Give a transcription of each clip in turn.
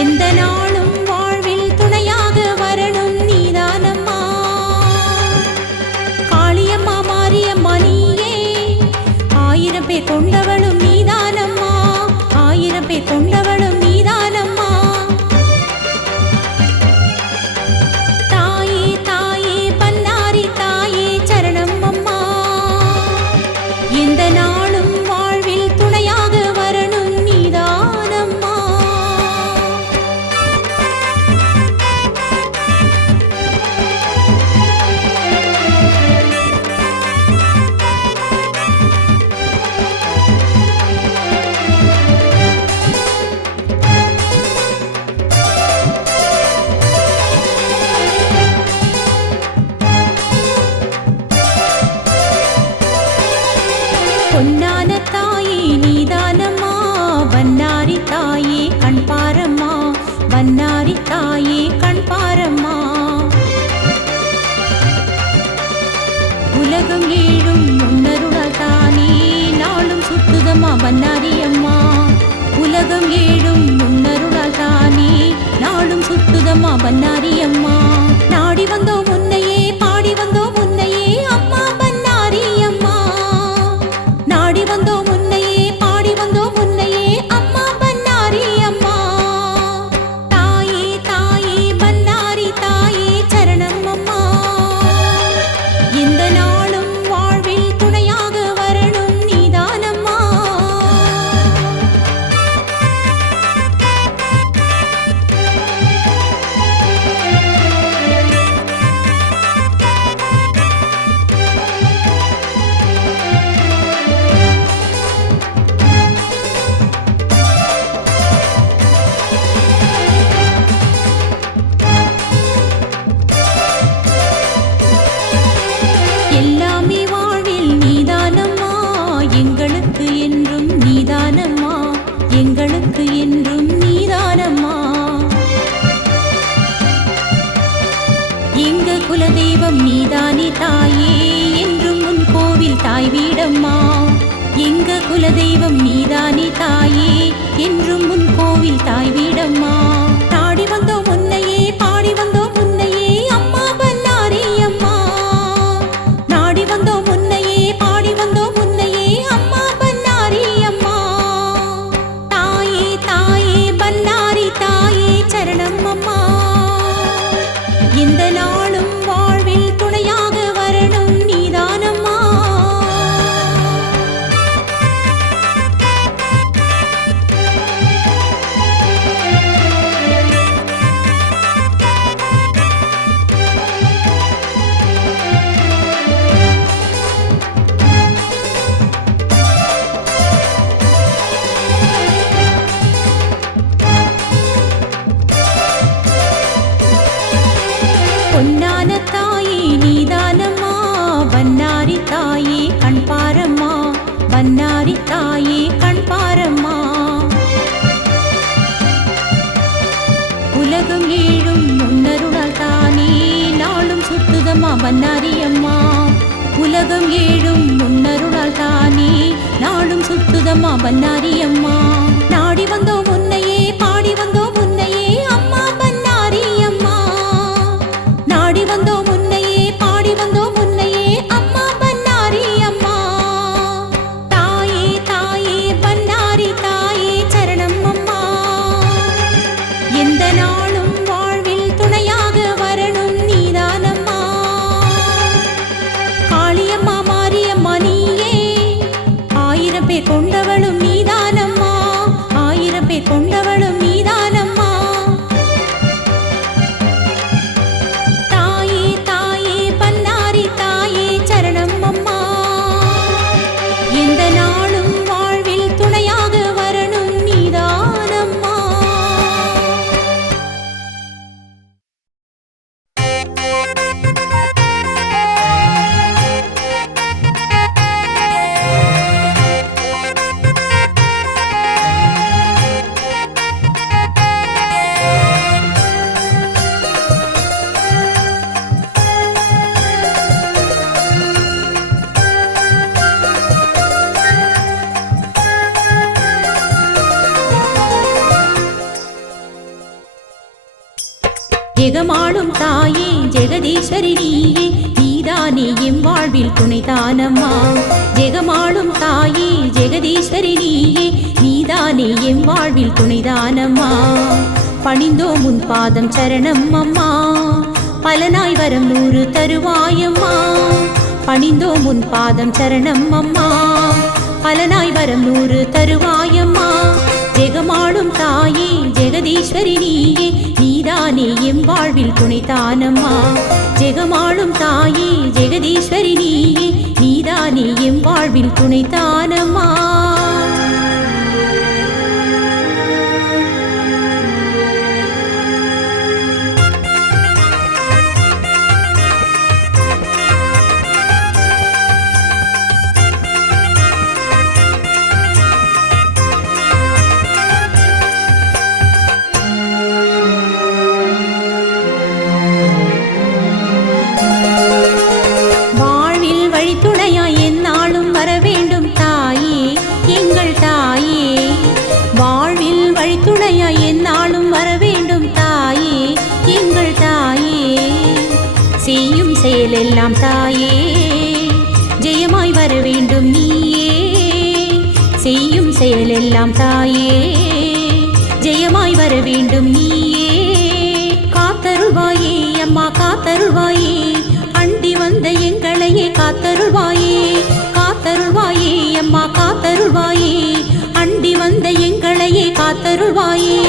எந்த நாளும் வாழ்வில் துணையாக வரணும் நீதானம்மா. காளியம்மா மாரியம்மா நீயே, 1000 பேர் கொண்டவளும் நீதானம்மா, 1000 பேர் கொண்டவளும் நீதானம்மா. தாயே தாயே பன்னாரி தாயே சரணம் அம்மா. எந்த நாளும் வாழ்வில் துணையாக வரணும் நீதானம்மா. பொன்னான தாயே நீதானம்மா, பன்னாரி தாயே கண் பாரம்மா, பன்னாரி தாயே கண் பாரம்மா. உலகம் ஏழும் முன்னருளால் தானே நாளும் சுத்துதம்மா பன்னாரி அம்மா. உலகம் ஏழும் முன்னருளால் தானே நாளும் சுத்துதம்மா பன்னாரி அம்மா. நாடி வந்தோம் உன்னையே, பாடி வந்தோம் உன்னையே அம்மா பன்னாரி அம்மா. நாடி வந்தோம் உன்னையே, பாடி வந்தோம் உன்னையே அம்மா பன்னாரி அம்மா. தாயே தாயே பன்னாரி தாயே சரணம் அம்மா. எந்த நாளும் வாழ்வில் துணையாக வரணும் நீதானம்மா. எல்லாமே வாழ்வில் நீதானம்மா, எங்களுக்கு என்றும் நீதானம்மா, எங்களுக்கு என்றும் நீதானம்மா. எங்க குலதெய்வம் நீதானே தாயே, என்றும் உன் கோவில் தாய் வீடம்மா. எங்க குலதெய்வம் நீதானே தாயே, என்றும் உன் கோவில் தாய் வீடம்மா. நாடி வந்தோம் உன்னையே, பாடி வந்தோம் உன்னையே அம்மா பன்னாரி அம்மா. நாடி வந்தோம் உன்னையே, பாடி வந்தோம் உன்னையே அம்மா பன்னாரி அம்மா. தாயே தாயே பன்னாரி தாயே சரணம் அம்மா. எந்த நாளும் வாழ்வில் துணையாக வரணும் நீதானம்மா. பொன்னான தாயே நீதானம்மா, பன்னாரி தாயே கண் பாரம்மா, பன்னாரி தாயே கண் பாரம்மா. உலகம் ஏழும் முன்னருளால் தானே நாளும் சுத்துதம்மா பன்னாரி அம்மா. உலகம் ஏழும் முன்னருளால் தானே நாளும் சுத்துதம்மா பன்னாரி அம்மா. நாடி வந்தோம் உன்னையே, பாடி வந்தோம் உன்னையே அம்மா பன்னாரி அம்மா. நாடி வந்தோம் உன்னையே, பாடி வந்தோம் உன்னையே அம்மா பன்னாரி அம்மா. தாயே தாயே பன்னாரி தாயே சரணம் அம்மா. எந்த நாளும் வாழ்வில் துணையாக வரணும் நீதானம்மா. காளியம்மா மாரியம்மா நீயே, 1000 பேர் கொண்டவளும் நீதானம்மா, 1000 பேர் ஜெகமாளும் தாயே ஜெகதீஸ்வரி நீயே நீதானே எம் வாழ்வில் துணைதானம்மா ஜெகமாளும் தாயே ஜெகதீஸ்வரி நீயே நீதானே எம் வாழ்வில் துணைதானம்மா பணிந்தோம் உன் பாதம் சரணம் அம்மா பலனாய் வரம் 100 தருவாயம்மா பணிந்தோம் உன் பாதம் சரணம் அம்மா பலனாய் வரம் 100 தருவாயம்மா ஜெகமாளும் தாயே ஜெகதீஸ்வரி நீயே நீதானே எம் வாழ்வில் துணைதானம்மா ஜெகமாளும் தாயே ஜெகதீஸ்வரி நீயே நீதானே எம் வாழ்வில் துணைதானம்மா செய்யும் செயலெல்லாம் தாயே ஜெயமாய் வர வேண்டும் நீயே செய்யும் செயலெல்லாம் தாயே ஜெயமாய் வர வேண்டும் நீயே காத்தருள்வாயே அம்மா காத்தருள்வாயே அண்டி வந்த எங்களையே காத்தருள்வாயே காத்தருள்வாயே அம்மா காத்தருள்வாயே அண்டி வந்த எங்களையே காத்தருள்வாயே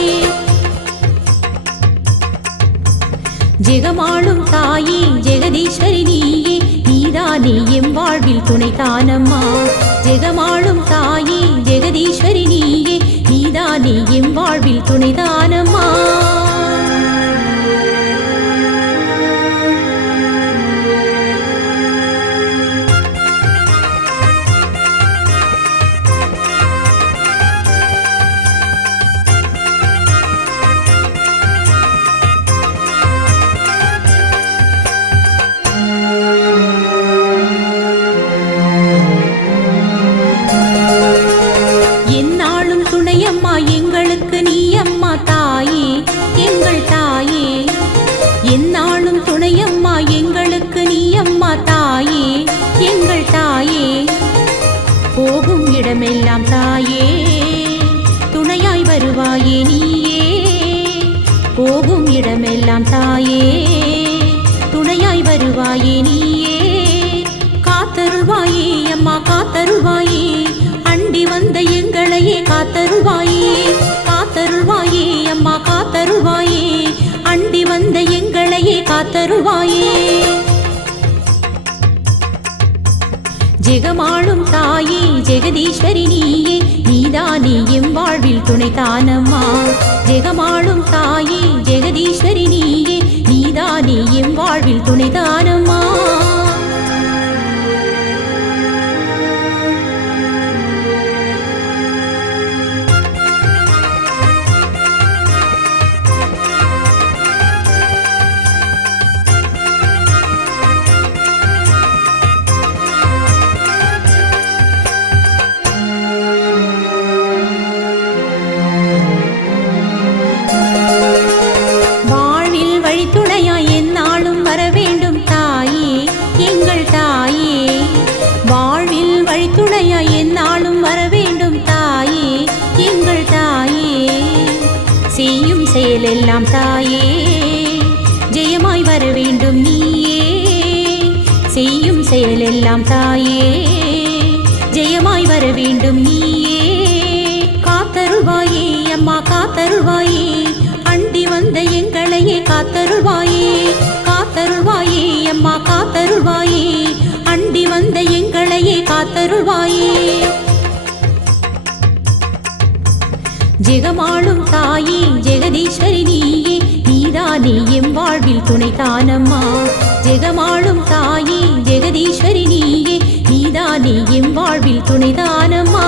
ஜெகமாளும் தாயே ஜெகதீஸ்வரி நீயே நீதானே எம் வாழ்வில் துணைதானம்மா ஜெகமாளும் தாயே ஜெகதீஸ்வரி நீயே நீதானே எம் வாழ்வில் துணைதானம்மா எங்களுக்கு நீ அம்மா தாயே எங்கள் தாயே எந்நாளும் துணையம்மா எங்களுக்கு நீ அம்மா தாயே எங்கள் தாயே போகும் இடமெல்லாம் தாயே துணையாய் வருவாயே நீயே போகும் இடமெல்லாம் தாயே துணையாய் வருவாயே நீயே காத்தருள்வாயே அம்மா காத்தருள்வாயே அண்டி வந்த எங்களையே காத்தருள்வாயே காத்தருள்வாயே அம்மா காத்தருள்வாயே அண்டி வந்த எங்களையே காத்தருள்வாயே ஜெகமாளும் தாயே ஜெகதீஸ்வரி நீயே நீதானே எம் வாழ்வில் துணைதானம்மா ஜெகமாளும் தாயே ஜெகதீஸ்வரி நீயே நீதானே எம் வாழ்வில் துணைதானம்மா செய்யும் செயலெல்லாம் தாயே ஜெயமாய் வர வேண்டும் நீயே செய்யும் செயலெல்லாம் தாயே ஜெயமாய் வர வேண்டும் நீயே காத்தருள்வாயே அம்மா காத்தருள்வாயே அண்டி வந்த எங்களையே காத்தருள்வாயே காத்தருள்வாயே அம்மா காத்தருள்வாயே அண்டி வந்த எங்களையே காத்தருள்வாயே ஜெகமாளும் தாயே ஜெகதீஸ்வரி நீயே நீதானே எம் வாழ்வில் துணைதானம்மா ஜெகமாளும் தாயே ஜெகதீஸ்வரி நீயே நீதானே எம் வாழ்வில் துணைதானம்மா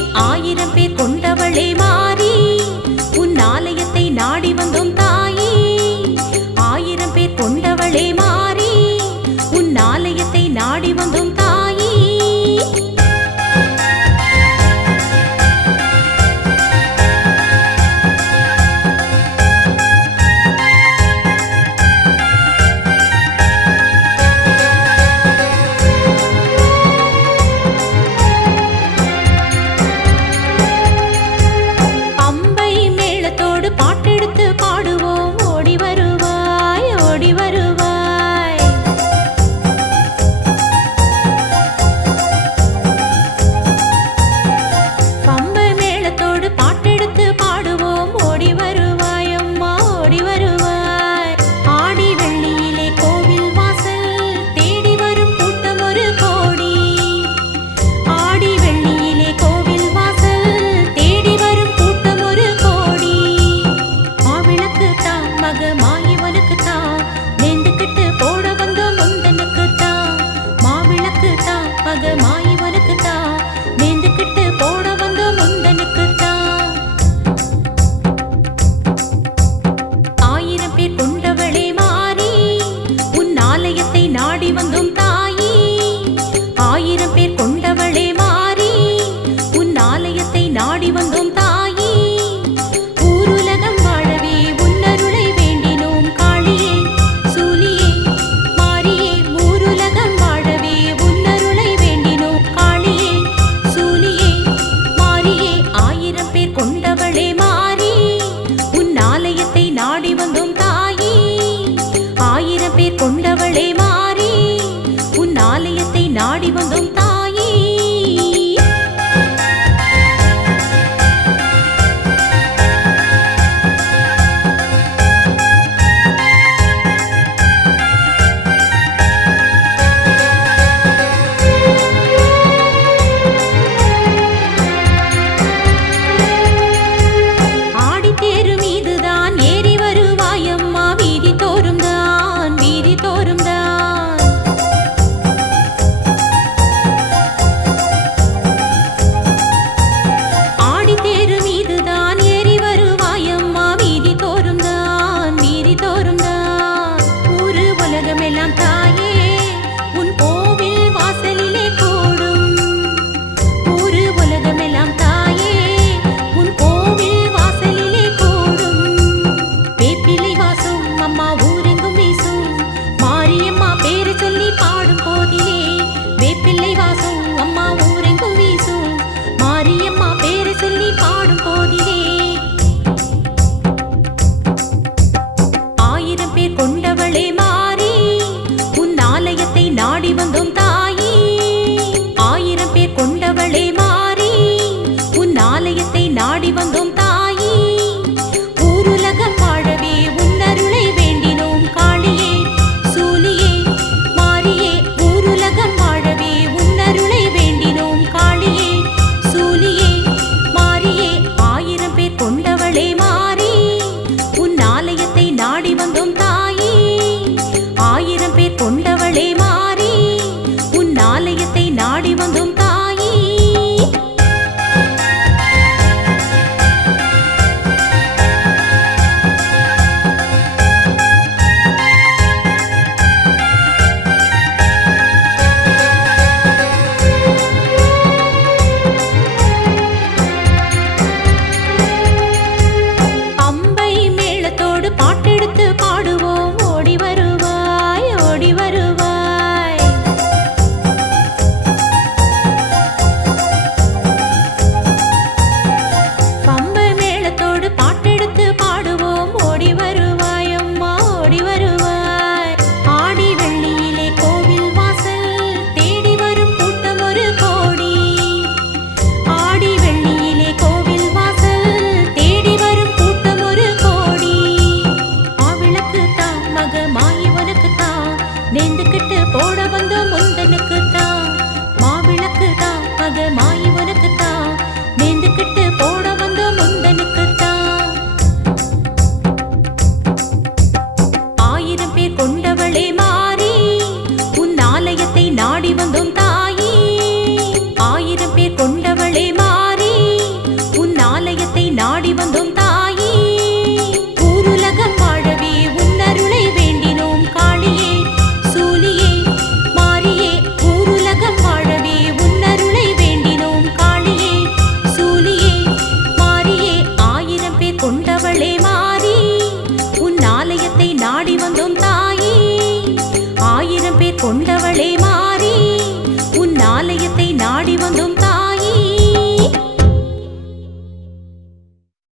1000 பேர் கொண்ட